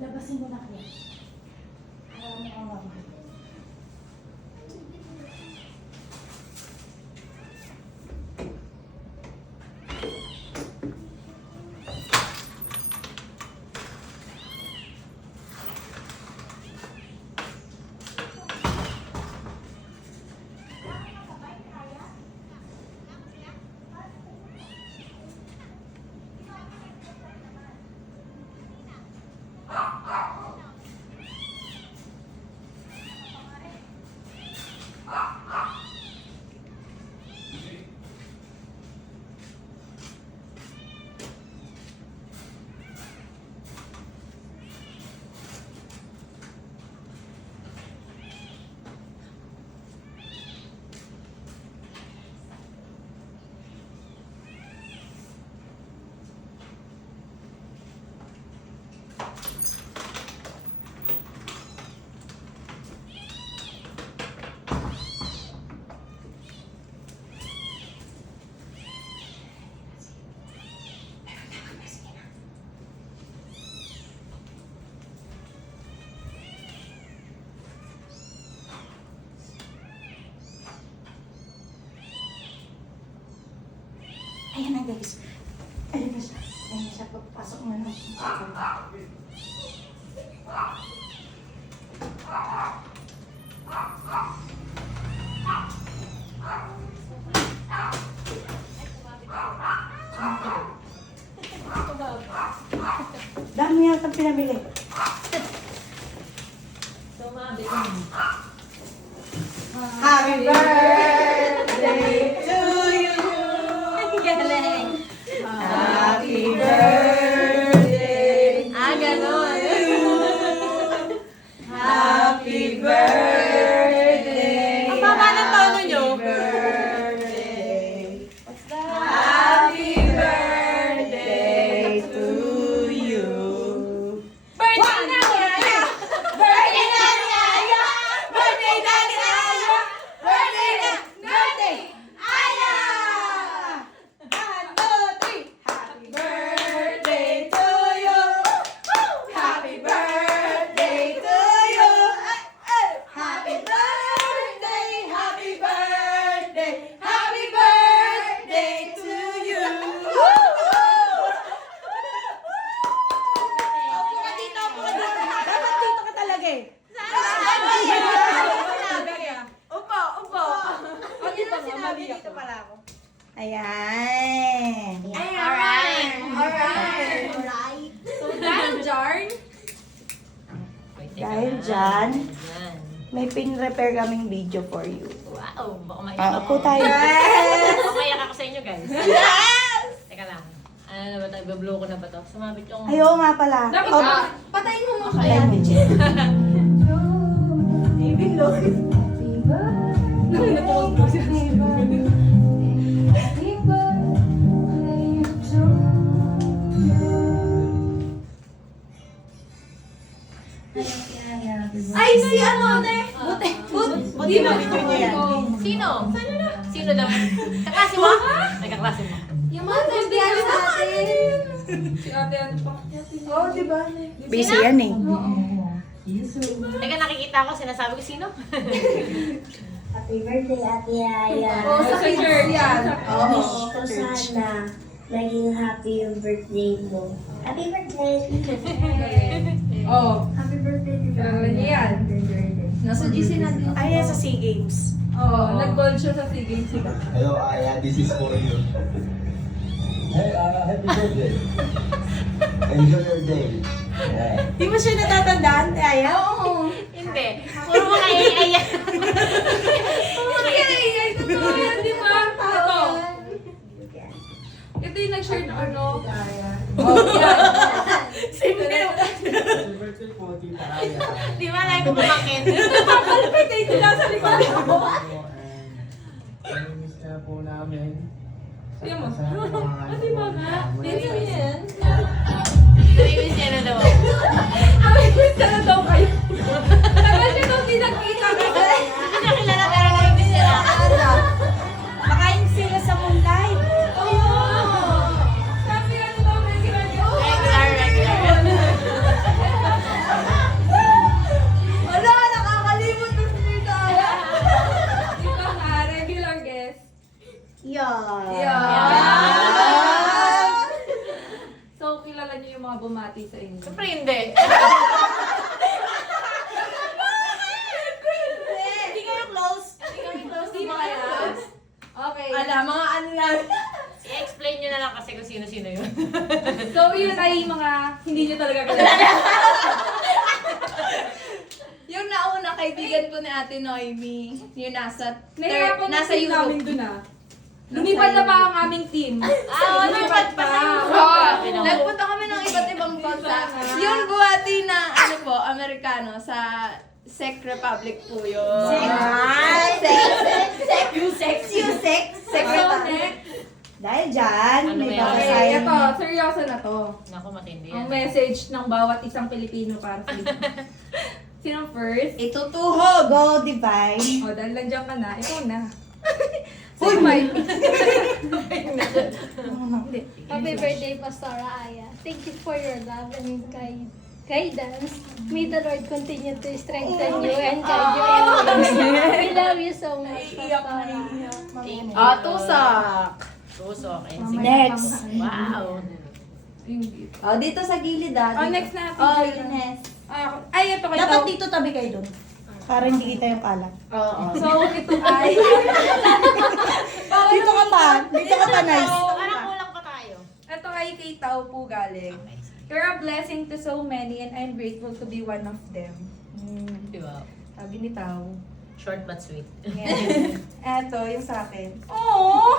Labasin mo na kaya. Alam mo ang mama. Ayan na guys. Ayan na siya. Ayan na siya. Pagpasok na lang siya. Dami yata pinamili. Happy birthday to you. Galing. Happy birthday. Ganon. Happy birthday. Ang baba ng tono nyo. Birthday. Happy birthday to you. Birthday na Yaya! Birthday na ni Aya! Birthday na ni Aya! Birthday na! Birthday! Aya! 1, 2, 3! Happy birthday to you! Happy birthday to you! Happy birthday! Happy birthday! Happy birthday to you! Opo ka dito, opo ka dito. Dapat dito ka talaga eh. Upo, upo. Huwag dito sinabi, dito pala ako. Ayan. Alright. Alright. So, dahil dyan, Dahil dyan, Yan. may pin-repair kaming video for you. Wow, baka may Upo tayo. Makayak ako sa inyo, guys. Yes! Teka lang. Ano na ba tayo? Bablow ko na ba to? Sumabit yung... Ay, oo nga pala. Dapat Oh, ba? patayin mo mo kaya. Even Lord. Natulog po siya. Ay, si ano, ne? Buti na video niya yan. Sino? Sino na? Sino daw? Kaklase mo? Nagkaklase mo. Yung mga kaibigan sa atin. Si ate ano pa? Oo, di ba? Busy yan eh. Teka, nakikita ko, sinasabi ko sino? Happy birthday, Ate Aya. Oh, sa church yan. Oo. So sana naging happy yung birthday mo. Happy birthday! Oh, Happy birthday, kilala niya yan. Nasa GC natin. Ay, sa SEA Games. Oh, nag-gold siya sa SEA Games. Hello, Aya. This is for you. Hey, happy birthday. Enjoy your day. Yeah. Di mo siya natatandaan, Aya? Oo. Hindi. Puro mga ay-ay. Puro mga ay-ay. Totoo yan, di ba? Ito. Ito yung nag-share na ano. Oh, yan. Simple. Happy birthday po, Tita Aya. Di ba lang ko pumakin? Napapalapit eh, sila sa likod ako. Miss na po namin. Tingnan mo. Ah, di ba nga? Dito yan. Namimiss niya na daw. Namimiss ka na daw kayo. Tagal siya nung pinakita ka. Hindi na kilala pero namimiss niya Yan. Yeah. So, kilala niyo yung mga bumati sa inyo. Siyempre hindi. Hindi kayo close. Hindi kami close Hindi to ba kaya? mga. Okay. Mga ano lang. I-explain nyo na lang kasi kung sino-sino yun. So, yun ay mga hindi nyo talaga kilala. Yung nauna kaibigan ko ni Ate Noemi, yung nasa Nahirapan nasa yung team namin Europe. dun ah. Lumipat na pa ang aming team. Lumipat pa sa Oo. Nagpunta kami ng iba't ibang bansa. Yung buhati na ano po, Amerikano sa Czech Republic po yun. Sex. Dahil dyan, Ano may yan? Okay, babasahin. ito, seryoso na to. Naku, matindi Ang yan. message ng bawat isang Pilipino para sa inyo. Sinong first? Itutuhog. Go, Divine. O, dahil nandiyan ka na, ikaw na. Uy, Mike. Hindi. Happy birthday, Pastora Aya. Thank you for your love and guidance. May the Lord continue to strengthen you and guide you always. We love you so much, Pastora. Thank you. Tusak. Tusok. Next. Wow. Oh, dito sa gilid ah. Oh, Dito. next natin. Oh, Ines. Ay, ito kayo. Dapat dito tabi kayo doon. Para hindi kita yung kalat. Oo. So, ito ay... Dito ka pa. Dito ka pa, nice. Parang kulang pa tayo. Ito ay kay Tao po galing. You're a blessing to so many and I'm grateful to be one of them. Diba? Sabi ni Tao. Short but sweet. Yes. Eto, yung sa akin. Aww!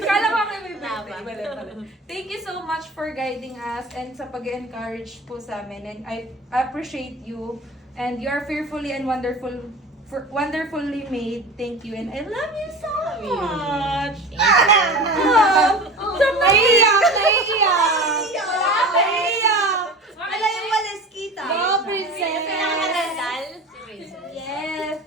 Kala ko kayo may birthday. Wala. Thank you so much for guiding us and sa pag-encourage po sa amin. And I appreciate you. And you are fearfully and wonderfully made. Thank you. And I love you so much. Naiiyak! Wala yung walis kita. Go, princess! Pinakamadaldal, si Princess. Yes.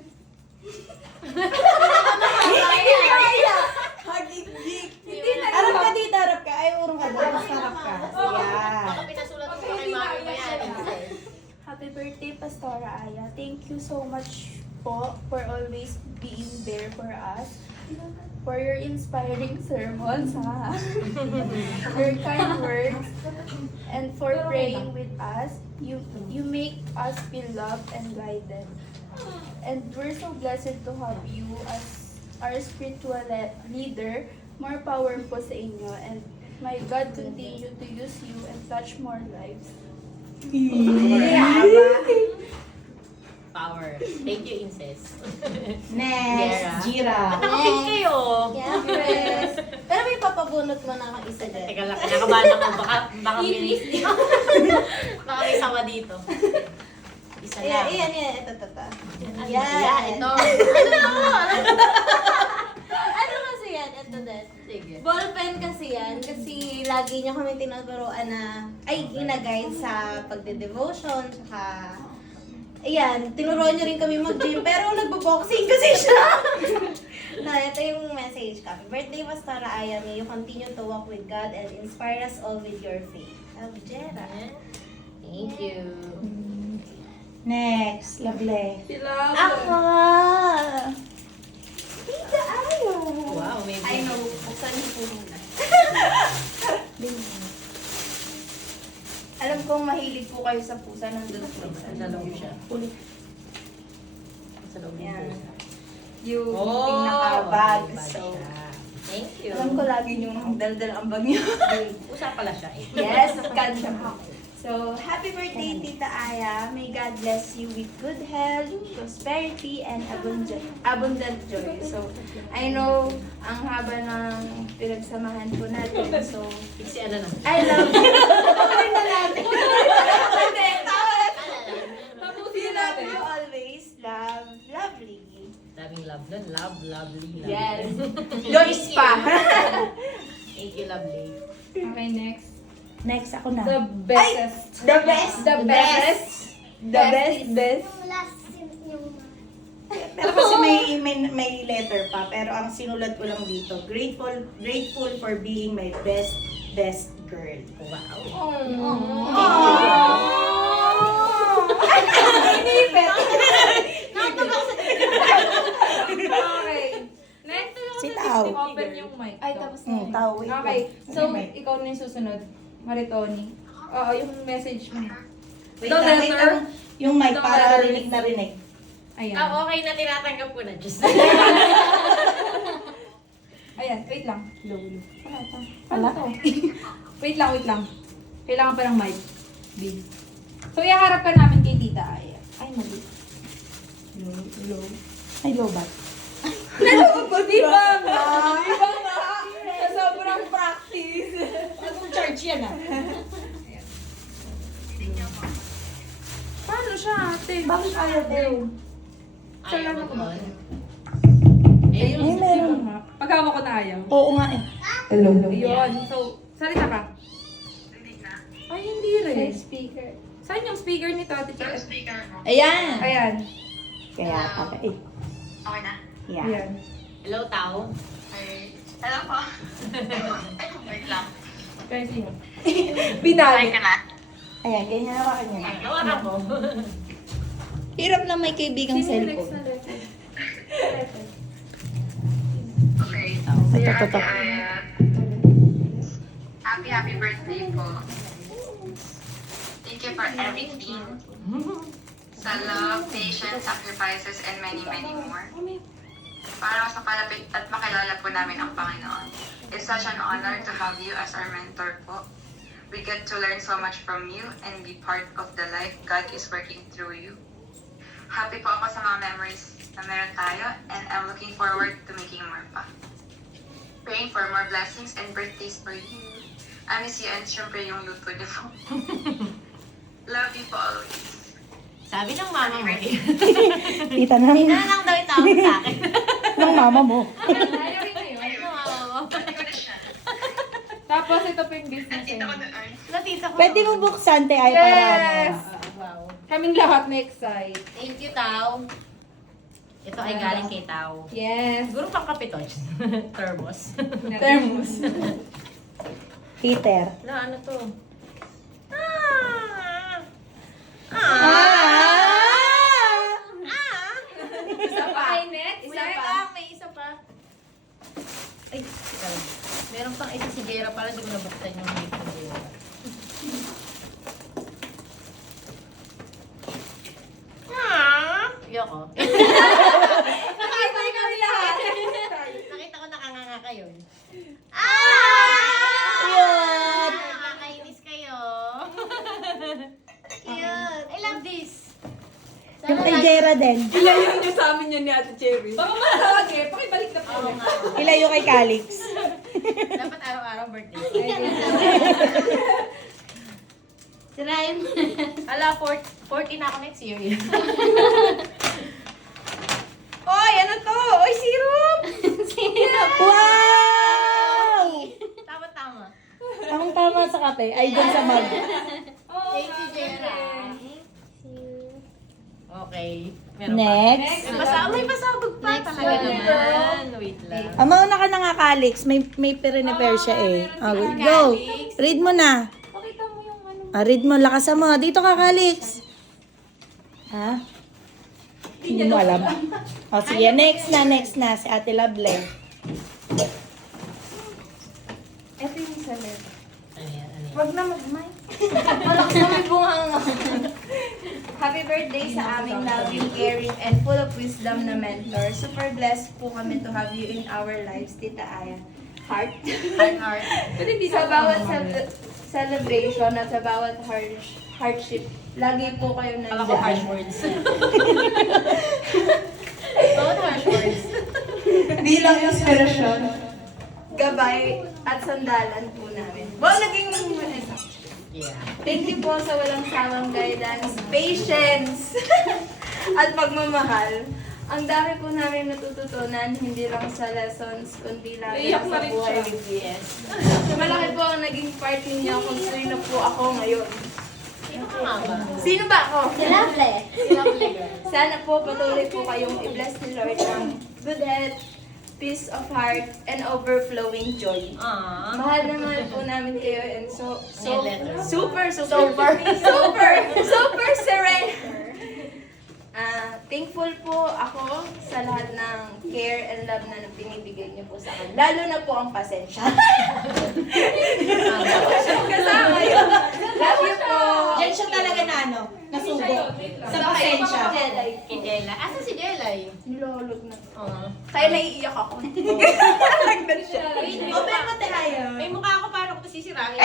Hagigig. Hindi na Harap ka dito, harap ka. Ay, urong ka doon. Mas harap ka. Yan. Baka pinasulat ko pa kay Mami ba yan? Happy birthday, Pastora Aya. Thank you so much po for always being there for us. For your inspiring sermons, ha? Your kind words, and for praying with us. You make us feel loved and guided. And we're so blessed to have you as our spiritual leader. More power po sa inyo. And may God continue to use you and touch more lives. Power. Thank you, Incest. Next, Jira. Nakapit kayo. Yes. Pero may papabunot mo na akong isa dyan. Teka lang, kinakabahan ako. Baka may sawa dito. Isa lang. Ayan. Ito. Yeah, ito. Ano kasi yan? Ito din. Sige. Ballpen kasi yan. Kasi lagi niyo kami tinuturuan na, gina-guide sa pagde-devotion, tsaka, ayan, tinuruan niyo rin kami mag-gym, pero nagbo-boxing kasi siya. Ito yung message. Happy birthday, Pastora Aya. May you continue to walk with God and inspire us all with your faith. Jera. Thank you. Next, lovely. Sila. Ako! Wow, may I know. Buksan niyo po muna. Alam kong mahilig po kayo sa pusa. Nandun po. Sa loob siya. Sa loob yung Yan. pusa. Yung Oh, pinaka-bag. may bag So, siya. Thank you. alam ko lagi yung daldal ang bag niyo. Pusa pala siya eh. Yes, ganda po. So, happy birthday, Tita Aya. May God bless you with good health, prosperity, and abundant joy. So, I know, ang haba ng pinagsamahan po natin. So, Si ano na. I love you. Okay na natin. Hindi, tama na. Tapusin We na love natin. you always. Love, lovely. Daming love doon. Lovely. Yes. Joyce pa. Thank you, lovely. Okay, next. Next, ako na. The bestest. The best. The best. The best. Yung last yung Pero kasi may letter pa, pero ang sinulat ko lang dito, grateful for being my best girl. Wow. Okay. Next. Tao. Open yung mic. Ay, tapos Tao, wait lang. Okay, so May mic. ikaw na yung susunod. Maritoni. Oo, yung message mo. Wait The lang, wait letter. lang. Yung mic The para letter. rinig na rinig. Ayan. Okay na tinatanggap ko na. Diyos. Ayan, wait lang. Low. Wala. Wait lang. Kailangan pa ng mic. Big. So, iharap ka namin kay Tita Aya. Ay, mali. Low. Ay, lobat. Di ba nga? Sa sobrang practice. Anong charge yan ah? Paano siya, ate? Bakit ayaw tayo? Ayaw mo ko. Ayun, meron. Pagkawa ko na ayaw. Oo nga eh. Hello. Yun. So, salita ka. Ay, hindi rin. speaker. Saan yung speaker nito, ate Che? Ayan. Ayan. Kaya, okay. Okay na? Yeah. Ayan. Hello, tao. Hello po. Wait lang. Kaya sino? Hi Binali. ka na? Ayan, ganyan hawakan niya. Hawakan mo. Hirap na may kaibigang Sino next cellphone. na letter? Okay. Ito. Happy birthday po. Thank you for everything. Sa love, patience, sacrifices, and many, many more. Para mas mapalapit at makilala po namin ang Panginoon. It's such an honor to have you as our mentor po. We get to learn so much from you and be part of the life God is working through you. Happy po ako sa mga memories na meron tayo and I'm looking forward to making more pa. Praying for more blessings and birthdays for you. I miss you and syempre yung luto niyo po. Love you po always. Sabi ng mama mo. Tita na. Hindi na lang daw itawag sa akin. Ng mama mo. Ayaw rin ngayon. Ano mama mo? Hindi ko na siya. Tapos ito po yung business Nandito ko niya. doon. Natita ko. Pwede mo buksan, te, ay para Yes! Wow. Kaming lahat na excite. Thank you, Tao. Ito ay galing kay Tao. Yes. Siguro pang kape to. Thermos. Thermos. Peter. Ano to? Isa pa. Okay, next. Isa pa. May isa pa. Ay, teka lang. Meron pang isa si Vera pala. Di ko nabuksan yung gift ni Vera. Yoko. Nakita kami lahat. Nakita ko nakanganga kayo. Yun! Nakakainis kayo. Cute. I love this. Yung kay Jera din. Ilayo niyo sa amin yan ni Ate Cherry. Baka matawag eh. Pakibalik na po. Oo nga. Ilayo kay Calix. Dapat araw-araw birthday. Sirayan mo. Ala, 40 na ako next year. Oy, ano to? Oy, syrup! Wow! Tama-tama. Tamang-tama sa kape. Ay, doon sa mug. Thank you, Jera. Okay. Meron Next. pa. May pasabog pa talaga naman. Wait lang. Mauna ka na nga, Calix. May pere-prepare siya eh. meron Go. Calix. Read mo na. Pakita mo yung ano. Read mo. Lakasan mo. Dito ka, Calix. Ha? Hindi mo alam. O, sige. Next na. Si Ate Lovely. Ito yung sa left. Ano yan? Wag na mag-mic. Malakas na may bunga. Happy birthday sa aming loving, caring, and full of wisdom na mentor. Super blessed po kami to have you in our lives, Tita Aya. Heart. Heart. Pero hindi Sa bawat celebration at sa bawat hardship, lagi po kayo Kala ko harsh nandiyan. words. Bawat harsh words. Bilang inspirasyon, gabay, at sandalan po namin. Wow, naging Yeah. thank you po sa walang sawang guidance, patience, at pagmamahal. Ang dami po namin natututunan, hindi lang sa lessons, kundi lagi Naiyak sa na rin buhay. siya. Yes. Malaki po ang naging part ninyo kung sino po ako ngayon. Sino ka nga ba? Sino ba ako? Si Lovely. Lovely girl. Sana po patuloy po kayong i-bless ni Lord ng good health, peace of heart, and overflowing joy. Aww. Mahal na mahal po namin kayo and super Super. surrender. Thankful po ako sa lahat ng care and love na binibigay niyo po sa akin. Lalo na po ang pasensya. Kasama yun. Love you po. Diyan siya talaga na ano, nasubo. Sa pasensya. Kay Jelay. Asa si Jelay? Nilolog na. Oo. Kaya naiiyak ako. Nagdan siya. Open mo tayo. May mukha ako parang ko sisirain.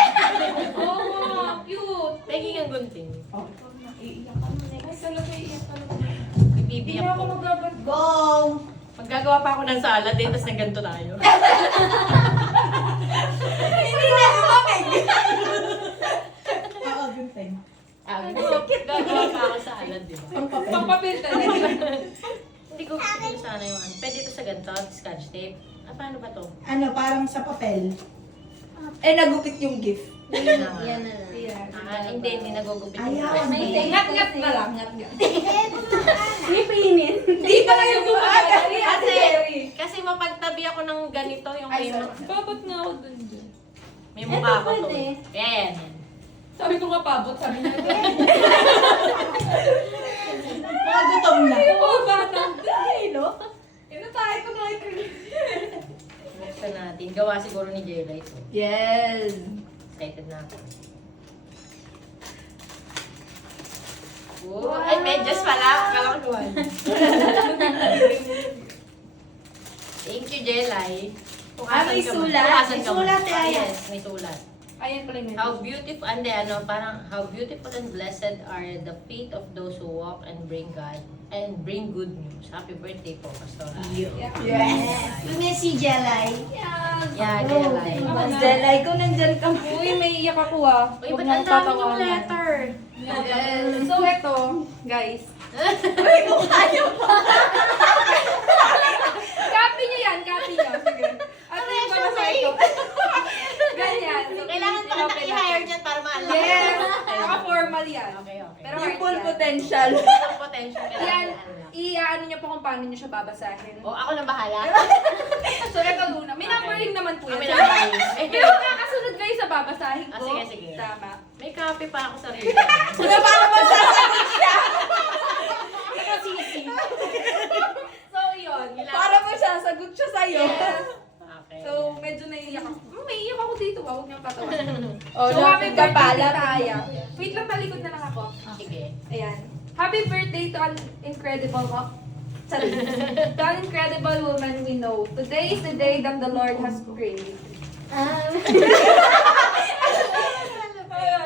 Oh, cute. Peggy ang gunting. Naiiyak ako. Ay, talaga iiyak talaga. Bibiyak Hindi ako ko. magbabat. Go! Maggagawa pa ako ng salad din, tapos ng ganito tayo. Hindi na lumapit. Oo, good thing. Gagawa pa ako sa salad, di ba? Pangpapel talaga. Hindi ko gusto sana yung ano. Pwede ito sa ganito, scotch tape. Ah, paano ba to? Ano, parang sa papel. Eh, nagupit yung gift. Yan na nga. Yan na lang. Hindi nagugupit. Ayaw. Ngat-ngat na lang. Ngat-ngat. Hindi pa kayo gumawa. Kasi mapagtabi ako ng ganito, yung may, Babot nga ako dun dun. may mukha ko to. Yan. Sabi ko nga pabot, sabi niya. Mga gutom na. Oo, batang dahil, no? Ito tayo ko na Buksan natin. Gawa siguro ni Jelay to. Yes. Excited na ako. Oh, ay, medyas pala. Akala ko duwan. Thank you, Jelay. May sulat. Pukasan ka May sulat, muna. eh, Yes, may sulat. Ayan pala yung How beautiful, ande ano, parang how beautiful and blessed are the feet of those who walk and bring God and bring good news. Happy birthday po, Pastora. Yeah. Yes. We miss you, Jelay. Yeah, Jelay. Jelay, kung nandyan ka. Uy, may iyak ako ah. Uy, Huwag ba't ang nang dami yung tatawanan. letter? Yes. So, eto, guys. Copy niyo yan, copy niyo. Sige. At yung babasahin ko. Ganyan. So, Kailangan pa i-open na i-hire natin. niyan para maalala. Yes. Naka-formal yan. Okay, okay. Pero Yung hard full yan. potential. Ang potential Yan, kailangan. i-ano niyo po kung paano niyo siya babasahin. O, ako na bahala. So, eto muna. May numbering naman po yan. May numbering. Pero makakasunod kayo sa babasahin ko. Ah, sige, sige. Tama. May copy pa ako sa rin. So, yun. Para masasagot siya sa'yo. Okay. So, medyo naiiyak ako. May iyak ako dito. Huwag niyong patawanan. Oh, So, happy lapit ka pa, birthday, lapit Taya. ka. Wait lang, talikod na lang ako. Sige. Ayan. Happy birthday to an incredible sorry. To an incredible woman we know. Today is the day that the Lord has created.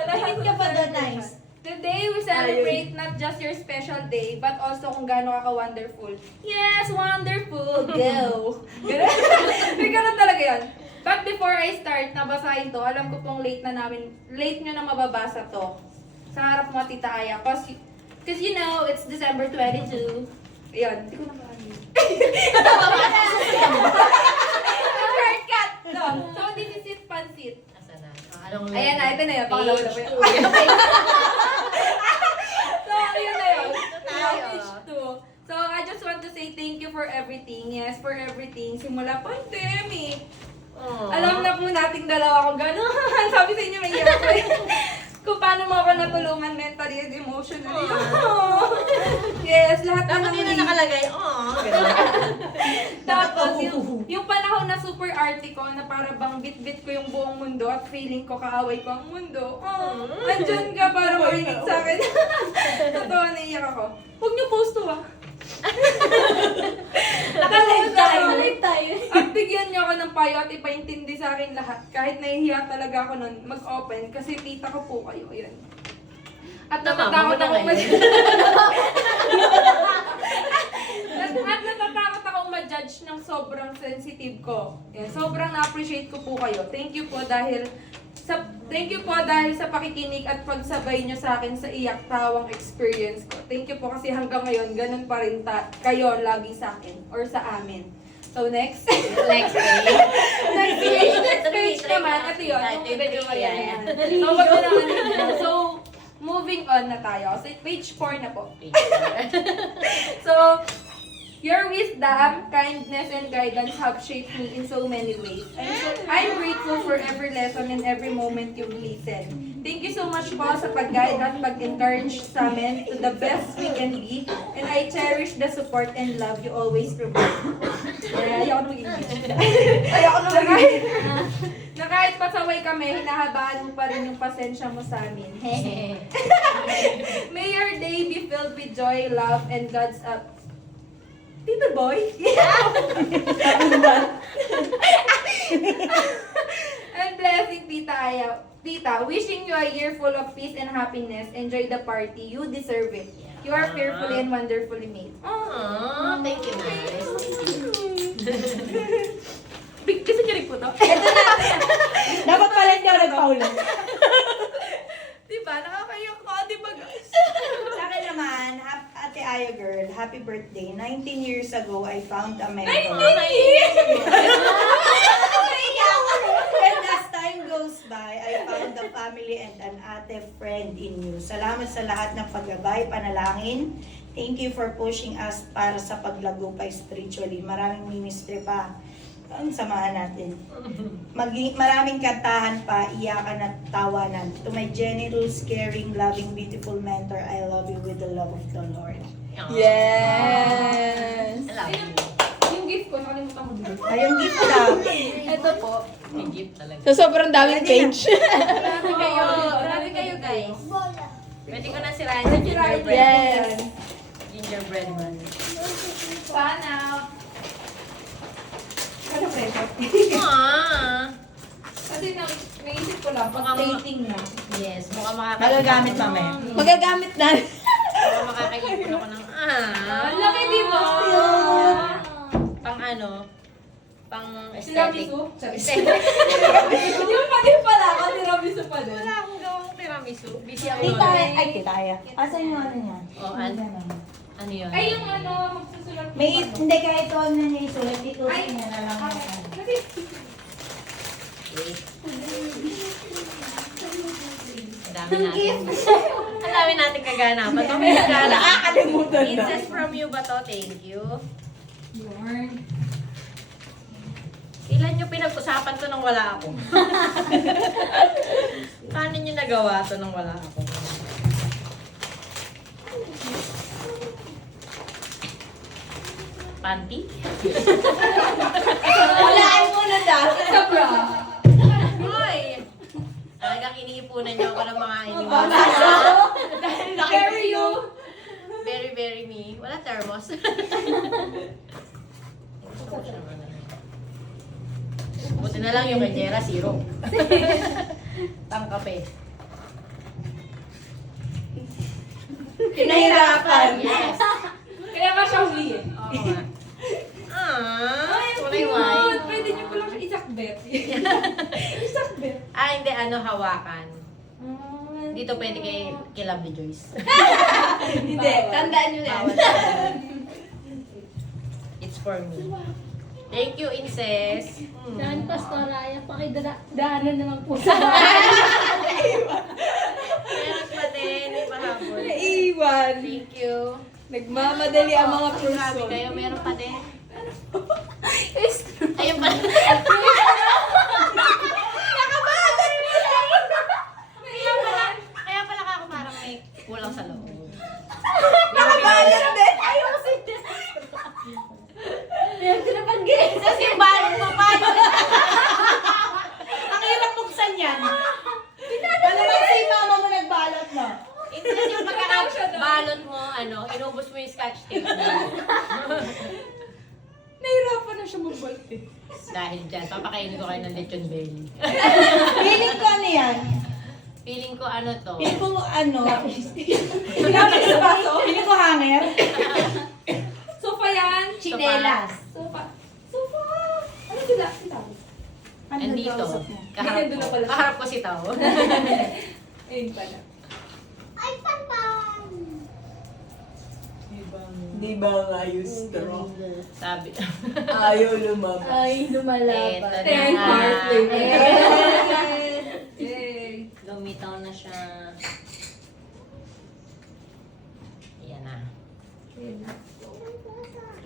Tingin ka pa doon, nice. Today we celebrate not just your special day, but also kung gaano ka ka-wonderful. Yes, wonderful! Go! Ganun. May ganun talaga yun. But before I start na basahin to, alam ko pong late nyo na mababasa to. Sa harap mo, Tita Aya. Cause you know, it's December 22. Ayun, hindi ko na ba shortcut! No. So, this is it, pansit. Asa na? Anong Ayan na, ito na yun. Pangalawa na po yun. So, yun na yun. tayo. Page 2. So, I just want to say thank you for everything. Yes, for everything. Simula pandemic. Alam na po nating dalawa kung gano'n. Sabi sa inyo, may hirap ko eh. Kung paano mo ako natulungan mentally and emotionally. Yes, lahat na Dapat yun na naman. nakalagay. Tapos, yung panahon na super arte ko, na para bang bit-bit ko yung buong mundo at feeling ko kaaway ko ang mundo. Andyan ka para marinig sa akin. Totoo, naiyak ako. Huwag niyo post to ah. Nakalive tayo. At bigyan niyo ako ng payo at ipaintindi sa akin lahat. Kahit nahihiya talaga ako nun mag-open kasi tita ko po kayo. Yan. At natatakot ako At natatakot akong ma-judge ng sobrang sensitive ko. Yan, sobrang na-appreciate ko po kayo. Thank you po dahil sa pakikinig at pagsabay nyo sa akin sa iyak tawang experience ko. Thank you po kasi hanggang ngayon, ganun pa rin kayo lagi sa akin or sa amin. So next. Next page. Next page naman. Ito yun. Yung video ko yan. So, wag na naman yun. So, moving on na tayo. So, page 4 na po. So, your wisdom, kindness, and guidance have shaped me in so many ways. I'm grateful for every lesson and every moment you've listened. Thank you so much po sa pag-guide at pag-encourage sa amin to the best we can be. And I cherish the support and love you always provide. Ayoko na mag-English. Ayoko na mag-English. Na kahit pasaway kami, hinahabaan mo pa rin yung pasensya mo sa amin. May your day be filled with joy, love, and God's up. Tito Boy? And blessing, Tita Aya. Tita, wishing you a year full of peace and happiness. Enjoy the party. You deserve it. You are fearfully and wonderfully made. Aww, thank you, guys. Gusto niyo rin po to? Dapat pala hindi ako nagpaulan. Diba? Nakakayak ko. Diba guys? Sa akin naman, Ate Aya girl, happy birthday. 19 years ago, I found a mentor. And as time goes by, I found a family and an ate friend in you. Salamat sa lahat ng paggabay, panalangin. Thank you for pushing us para sa paglago pa spiritually. Maraming ministry pa. Ang samahan natin. Maraming kantahan pa, iyakan at tawanan. To my generous, caring, loving, beautiful mentor, I love you with the love of the Lord. Yes! I love you. Yung gift ko, nakalimutan ko dito. Ay, yung gift lang. Ito po. May gift talaga. So, sobrang daming page. Grabe kayo guys. Pwede ko na sirahin sa gingerbread. Yes. Gingerbread man. Sana. Ano pressure? Aww. Kasi naisip ko lang, pag dating na. Yes, mukhang makakaipon. Magagamit mamaya. Magagamit na. Mukhang makakaipon ako ng Ang laki, di ba? Pang ano? Pang aesthetic. Tiramisu? Yung pa din pala ako, tiramisu pa din. Wala akong gawang tiramisu. Busy ako Tita, nun. ay Tita Aya. Asan yung ano niya? Oh, ano yun? Ay, yung ano, magsusulat ko. May, hindi kahit ito na niya isulat, dito Ay, niya na lang. Kasi, Wait. Ang dami natin. Ang dami natin kaganapan. Ito may kagana. Nakakalimutan na. Princess from you ba to? Thank you. Lord. Ilan nyo pinag-usapan to nang wala ako? Paano nyo nagawa to nang wala ako? Panty? Walaan mo na dahil. Sobra. Hoy! Talagang iniipunan nyo ako ng mga iniwan. Carry you. Very, very me. Wala thermos. Buti na lang yung kanyera, zero. Tangkape. Pinahirapan. Yes. Kaya nga siya huli eh. Oo nga. Ay, kulay cute. white. Pwede niyo po lang siya isakbet. Isakbet. Hindi, hawakan. Dito pwede kay Lovely Joyce. Hindi, tandaan nyo na. Bawal. It's for me. Thank you, Inces. Yan, Pastoraya, pakidaanan naman po sa Meron pa din, may pahabol. Naiwan. Thank you. Nagmamadali ang mga Grabe person. kayo, meron pa din. Ayun pa. Kaya pala ako parang may kulang sa loob. Nakabalan din. Ayaw kasi. Kasi yung balot mo pa. Ang hirap buksan yan. Malamang si mama mo nagbalot no? Instead yung pagkakabalot mo, inubos mo yung scotch tape mo. Nahirapan na siya magbalot eh. Dahil dyan, papakainin ko kayo ng lechon belly. Feeling ko ano yan? Feeling ko ano to. Feeling ko ano? Pinapit sa baso. Feeling ko hanger. Sofa yan. Chinelas. Sofa. Sofa. Ano sila? Andito. kausap mo? Ganyan doon na pala siya. Kaharap ko si Tao. Ayun pala. Di ba nga yung straw? Sabi. Ayaw lumabas. Ay, lumalaban. Eto na Ten nga. heart flavor. Lumitaw na siya. Ayan na.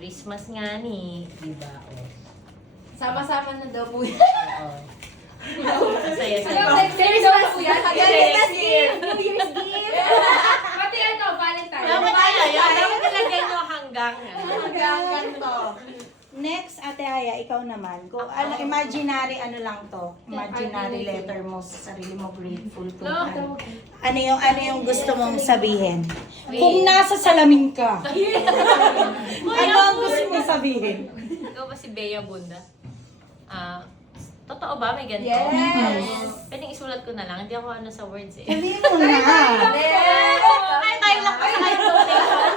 Christmas nga ni. Diba? Oh. Sama-sama na daw po. Oo. Saya. Alam, next year daw po yan. Next year. New Year's gift. Pati Valentine. Dapat nilagyan nyo hanggang. Hanggang ganito. Next, Ate Aya, ikaw naman. Kung imaginary ano lang to, imaginary letter mo sa sarili mo, grateful kung ano. Ano yung gusto mong sabihin? Kung nasa salamin ka, ano ang gusto mong sabihin? Ikaw ba si Bea Bunda? Totoo ba? May ganito? Yes. Pwedeng isulat ko na lang. Hindi ako ano sa words eh. Sabihin mo na. Tayo lang kasi kayo donation.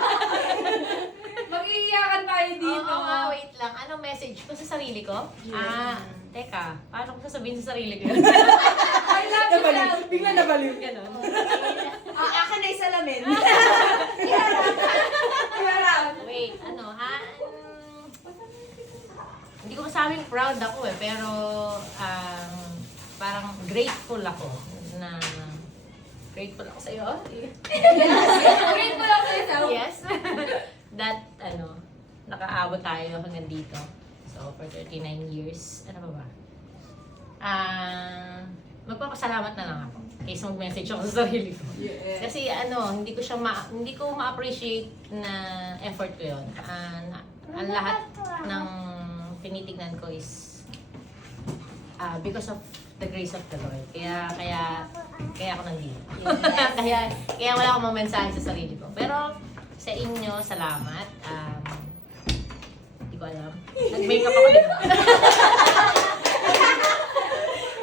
Mag-iiyakan tayo dito. Oo nga, wait lang. Anong message ko sa sarili ko? Teka. Paano ko sasabihin sa sarili ko yun? I love you lang. Bigla nabaliw. Ganon. Akin na yung salamin. Wait, ano ha? Hindi ko masabing proud ako eh, pero parang grateful ako na grateful ako sa iyo. Grateful ako sa'yo. Yes. That nakaabot tayo hanggang dito. So for 39 years, ano ba? Magpapasalamat na lang ako kaysa mag-message ako sa sarili ko. Kasi hindi ko ma-appreciate na effort ko 'yon. Ang lahat ng tinitignan ko is because of the grace of the Lord. Kaya ako nandito. kaya wala akong mensahe sa sarili ko. Pero sa inyo, salamat. Hindi ko alam. Nag-makeup ako dito.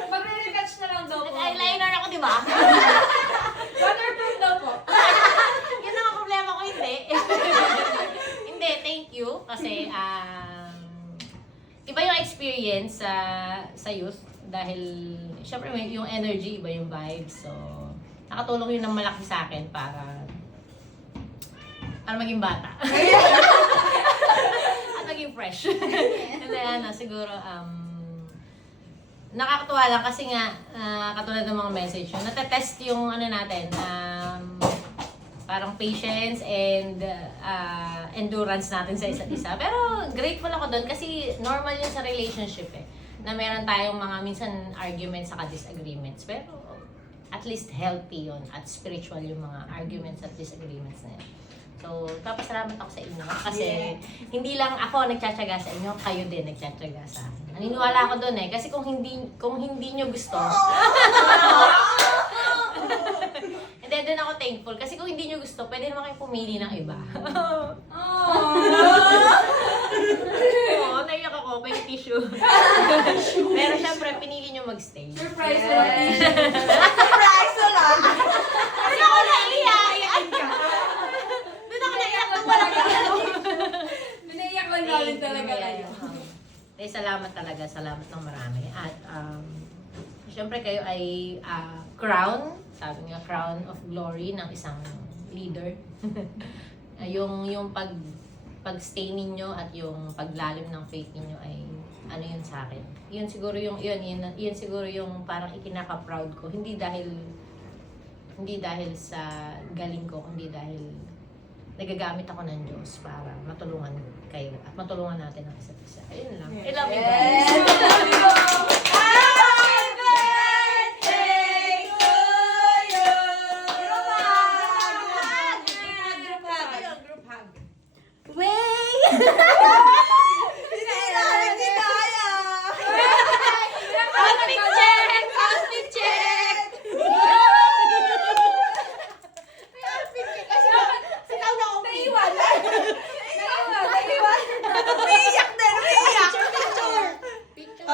Magre-retouch na lang daw po. Nag-eyeliner ako, di ba? Waterproof daw po. Yun ang problema ko, hindi. Hindi, thank you. Kasi, iba yung experience sa youth. Dahil, syempre, yung energy, iba yung vibes. So, nakatulong yun ng malaki sa akin para maging bata. At maging fresh. And then, siguro, nakakatuwa lang kasi nga, katulad ng mga message yun, natetest yung natin, parang patience and endurance natin sa isa't isa. Pero grateful ako doon kasi normal yun sa relationship eh. Na meron tayong mga minsan arguments saka disagreements. Pero at least healthy yun at spiritual yung mga arguments at disagreements na yun. So, papasalamat ako sa inyo kasi hindi lang ako nagtsatsaga sa inyo, kayo din nagtsatsaga sa akin. Naniniwala ako doon eh kasi kung hindi nyo gusto. And then doon ako thankful kasi kung hindi nyo gusto, pwede naman kayo pumili ng iba. Oo, naiyak ako, may tissue. Pero syempre, pinili nyo magstay. Surprise na lang. Surprise wala. Kasi ako naiyak! Doon ako naiyak nung walang Binaiyak lang namin talaga kayo. Salamat talaga, salamat ng marami. At syempre kayo ay crown, sabi nga crown of glory ng isang leader. yung pag-stay ninyo at yung paglalim ng faith ninyo ay ano yun sa akin. Yun siguro yung parang ikinaka-proud ko. Hindi dahil sa galing ko, kundi dahil nagagamit ako ng Diyos para matulungan kayo at matulungan natin ang isa't isa. Ayun lang. I love you guys.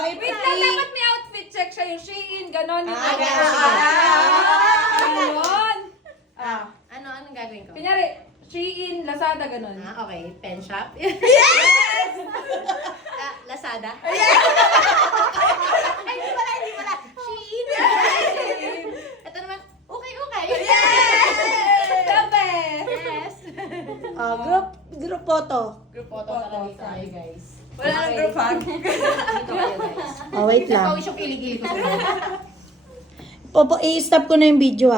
Wait lang, dapat may outfit check siya yung Shein, ganon yung Anong gagawin ko? Kunyari, Shein, Lazada, ganon. Okay. Pen shop? Lazada? Ay, hindi pala. Shein. Ito naman, okay. The best! Yes. Group photo. Group photo talaga tayo, guys. Wala nang group hug. Dito kayo, guys. Oh, wait lang. Pawis yung kilig-kilig ko sa I-stop ko na yung video